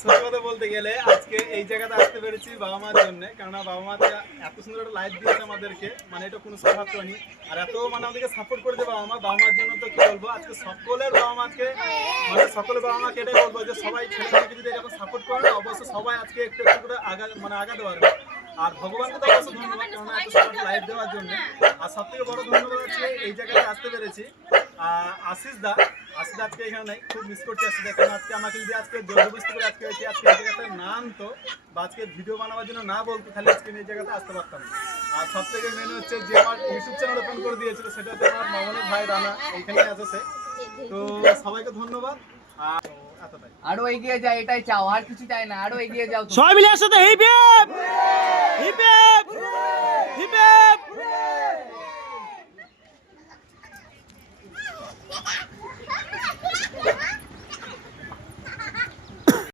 সত্যি কথা বলতে গেলে আজকে এই জায়গাতে আসতে পেরেছি বাবা মার জন্য, কারণ বাবা মা এত সুন্দর একটা লাইফ দিয়েছে আমাদেরকে, মানে এটা কোনো স্বভাব নি। আর এত মানে আমাদেরকে সাপোর্ট করেছে বাবা মার জন্য তো কি বলবো, আজকে সকলের বাবা মাকে মানে সকলের বাবা মাকে এটাই বলবো যে সবাই ছেলে মেয়েকে যদি এরকম সাপোর্ট করে অবশ্যই সবাই আজকে একটু একটু করে আগাতে পারবে। আর ভগবানকে তো অবশ্যই ধন্যবাদ, কেননা এত সুন্দর লাইফ দেওয়ার জন্য। আর সব থেকে বড় ধন্যবাদ হচ্ছে এই জায়গায় আসতে পেরেছি আশিস দা আজকে এখানে নাই, খুব মিস করছি আশিস দা। কারণ আজকে আমাকে যদি আজকে জবরদস্তি করে আজকে এই জায়গাতে না আনতো বা আজকে ভিডিও বানাবার জন্য না বলতো, তাহলে আজকে এই জায়গাতে আসতে পারতাম না। আর সব থেকে মেন হচ্ছে যে আমার ইউটিউব চ্যানেল ওপেন করে দিয়েছিল, সেটা হচ্ছে আমার মামনের ভাই রানা, এইখানেই আছে সে। তো সবাইকে ধন্যবাদ। আর এতটাই, আরো এগিয়ে যায়, এটাই চাও, আর কিছু চাই না, আরো এগিয়ে যাও। সবাই মিলে একসাথে hip hip hip hip hip hip.